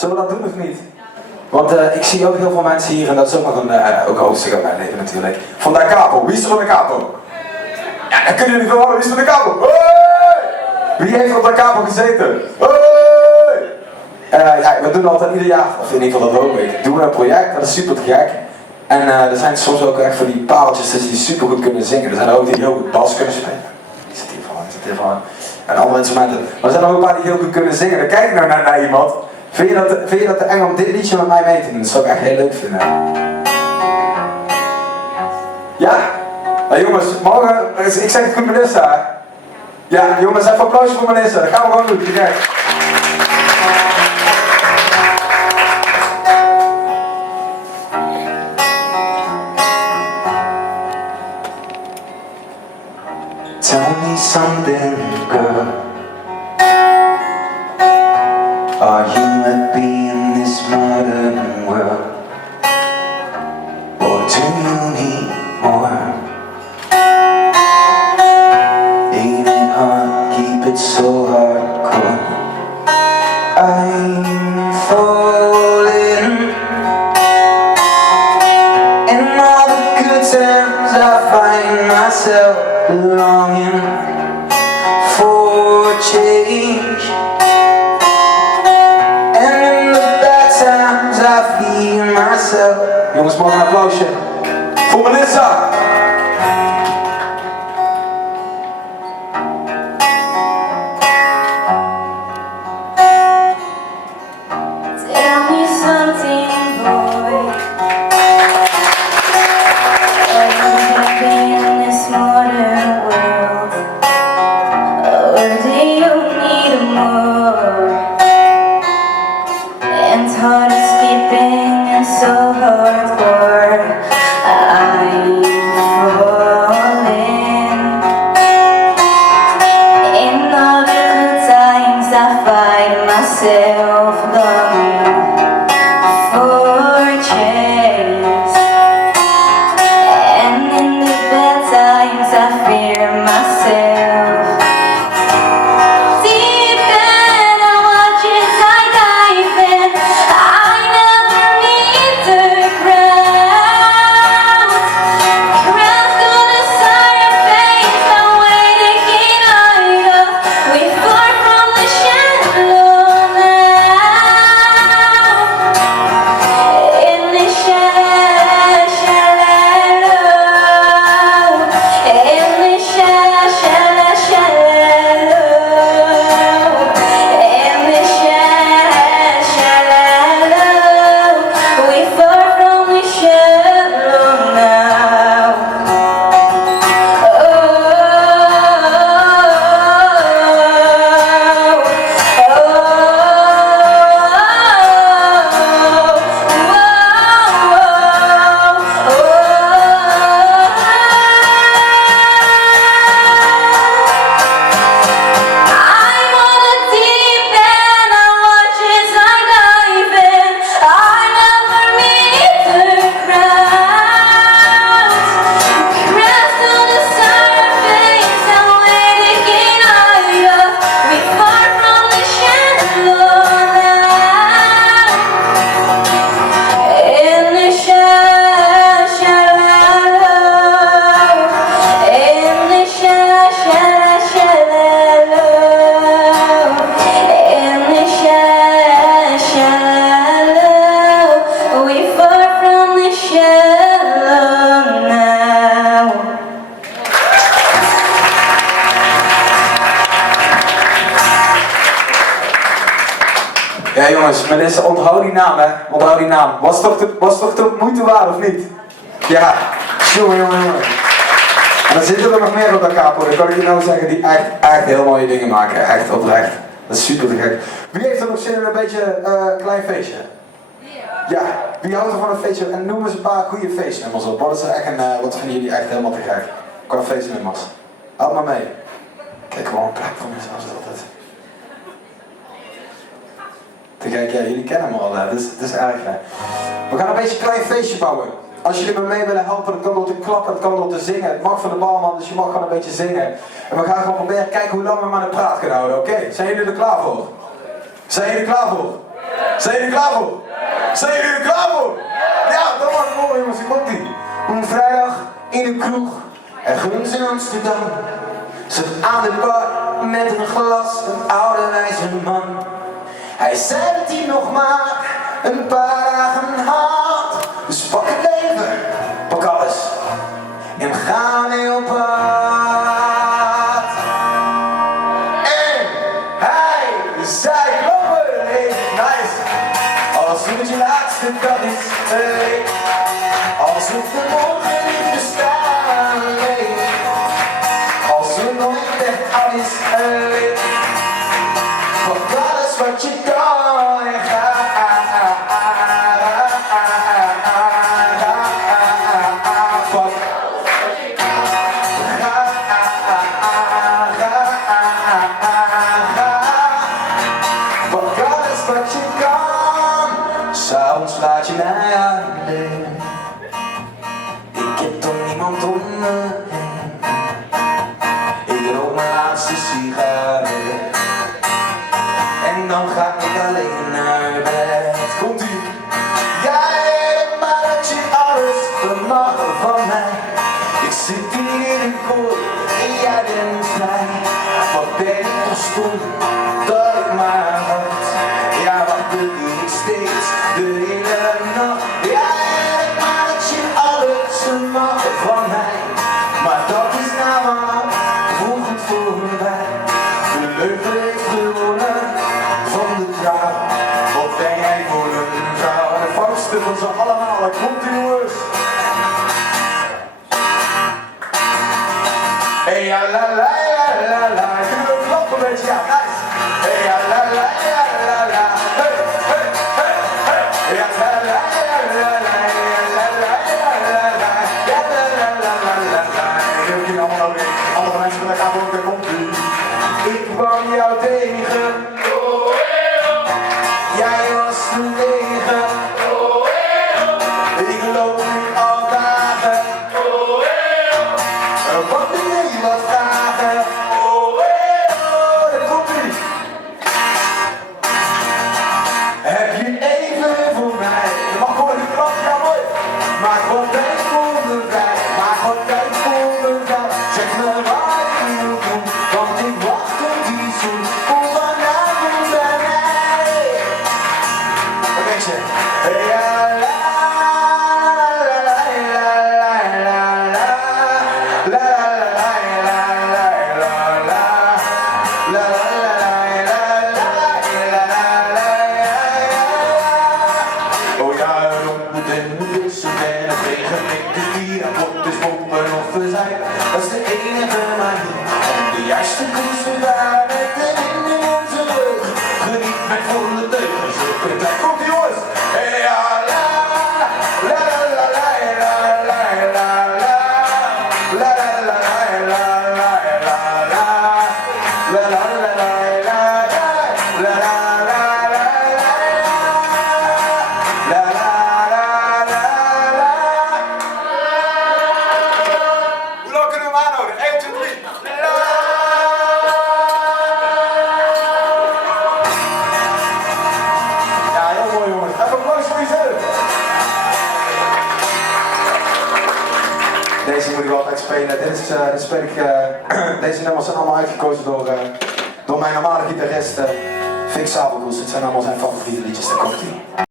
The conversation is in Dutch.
Zullen we dat doen of niet? Want ik zie ook heel veel mensen hier en dat is ook nog ook een hoofdstuk uit mijn leven natuurlijk. Van Da Capo. Wie is er van Da Capo? Ja, dat kunnen jullie wel horen. Wie is van Da Capo? Hey! Wie heeft op Da Capo gezeten? Hey! Ja, we doen altijd ieder jaar, of in ieder geval dat hoop ik, doen we een project, dat is super te gek. En er zijn soms ook echt van die paaltjes die super goed kunnen zingen. Er zijn er ook die heel goed bas kunnen spelen. Die zit hiervan. En andere instrumenten. Maar er zijn er ook een paar die heel goed kunnen zingen. Dan kijk ik nou naar iemand. Vind je dat te eng om dit liedje met mij mee te doen? Dat zou ik echt heel leuk vinden. Ja? Nou jongens, morgen, ik zeg het goed Melissa. Ja jongens, even applaus voor Melissa. Dat gaan we gewoon doen, te gek. Tell me something, girl. Are you happy in this modern world? Or do you need more? Ain't it hard, keep it so hardcore. I'm falling. In all the good times I find myself longing for change, and in the bad times I feel myself. Jongens, mag een applausje voor Melissa. Tell me something, boy. Are you happy in this modern world? Or do you need more? And hard escaping and so hardcore. I'm falling. In all the good times I find myself longing for change, and in the bad times I fear myself. Deep in I watch as I dive in. I never meet the crowd. Crowds gonna sign your face. I wait again. We far from the shallow now. In the shallow, in the shallow, in the shallow, we far from the shallow now. I'm on a deep end, I watch as I dive in. I never meet the crowds. Crowds on the surface, I wait again. We far from the shallow now. In the shallow, in the shallow, in the shallow, we far from the shallow now. Ja jongens, Melissa, onthoud die naam hè. Onthoud die naam. Was toch de moeite waard of niet? Ja, jongen. En dan zitten er nog meer op Da Capo, dat kan ik je nou zeggen, die echt heel mooie dingen maken. Echt oprecht. Dat is super te gek. Wie heeft er nog zin in een beetje klein feestje? Ja, wie houdt er van een feestje? En noem eens een paar goede feestnummers op. Wat vinden jullie echt helemaal te gek? Qua feestnummers. Houd maar mee. Kijk, gewoon een plek voor mensen als het altijd. Te gek, ja, jullie kennen me al, hè. Het is erg, hè. We gaan een beetje een klein feestje bouwen. Als jullie me mee willen helpen, dan kan door te klappen, het kan door te zingen. Het mag van de barman, dus je mag gewoon een beetje zingen. En we gaan gewoon proberen kijken hoe lang we maar een praat kunnen houden, oké? Zijn jullie er klaar voor? Zijn jullie er klaar voor? Zijn jullie klaar voor? Zijn jullie klaar voor? Ja, dat mag mooi jongens, ik komt ie. Een vrijdag in een kroeg, ergens in Amsterdam. Zat aan de bar met een glas, een oude wijze man. Hij zei dat hij nog maar een paar dagen had. Dus pak het leven, pak alles en ga mee op pad. En hij zei kloppen, hey, nice. Als het je laatste dag is, hey. Als het de morgen niet bestaan, hey. Als het nooit echt oud is, hey. Pak alles wat je kan en ga. Wat je kan, s'avonds laat je mij alleen. Ik heb toch niemand om me heen. Ik rook mijn laatste sigaret. En dan ga ik alleen naar bed. Komt-ie. Jij weet maar dat je alles mag van mij. Ik zit hier in een kooi en jij bent vrij. Wat ben ik toch stom dat ik maar wacht. Ja, wat doe ik steeds de hele nacht. Ja, weet maar dat je alles mag van mij. Maar dat is nou al vroeg het voorbij. De leugen heeft gewonnen van de trouw. Wat ben jij voor een vrouw? En de foutste van ze allemaal, dat komt in jongens. Hey ja la la la la la. Ik vind het ook klappen een beetje, ja, nice. Hey ja la la la la la. Hey, hey, hey, hey. Ja la la la la la. Ja la la la la la. Ja la la la la la la. Ik heb hier allemaal nog weer. Andere mensen van de kamer ook, daar komt u. Ik kwam jou tegen. Jij was verlegen. Ik loop nu al dagen. Wat ben je wat vragen? Daar komt u. Heb je even voor mij? Je mag gewoon niet klappen, ja mooi. Maak wat tijd voor me vrij. Maak wat tijd voor me vrij. Zeg me wat je wil doen, want ik wacht op die zon. Kom vanavond bij mij. Wat denk je? Ja, la la la la la la la la. Oh ja, rond moet en bussen en het regent ik de dier. En wordt dus pompen of verzijn. Dat is de enige manier om de juiste koers te varen. Met de wind in onze rug. Geniet met volle teugen. Zulke tijd komt jongens. Ja, la la la la la la la la. La la la la la la la. La la la la la la. La la la la la. La la la la la. Hoe lang kunnen we hem aanhouden? 1, 2, 3. Ja, heel mooi jongens. Even applaus voor jezelf. Deze moet ik wel uitspelen. Deze nummers zijn allemaal uitgekozen door mijn normale gitarist Vic Sabelgoes. Het zijn allemaal zijn favoriete liedjes. Daar komt ie.